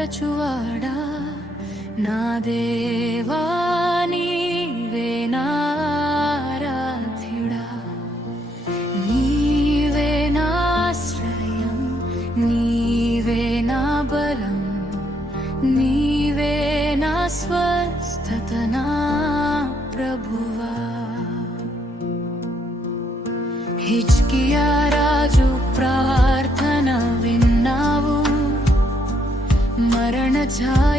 స్వస్థపరచువాడా నా దేవా నీవే నారాధ్యుడా నీవే నాశ్రయం నీవే నా బలం నీవే నా స్వస్థత నా ప్రభువా. హిచ్కియా రాజు ప్రా 他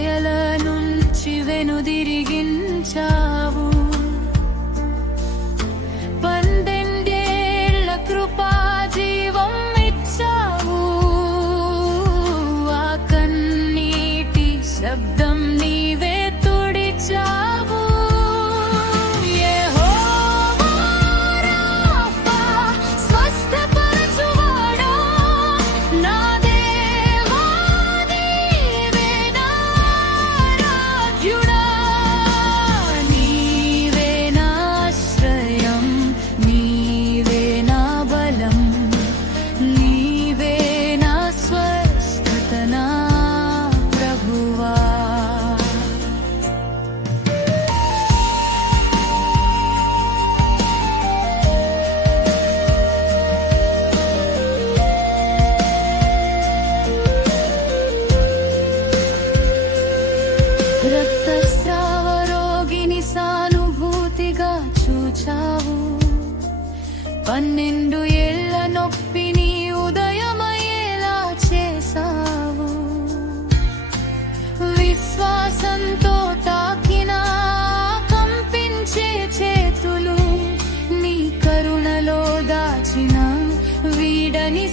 పన్నెండు ఏళ్ళ నొప్పిని ఉదయమయ్యేలా చేసావు విశ్వాసంతో తాకిన కంపించే చేతులు నీ కరుణలో దాచిన వీడని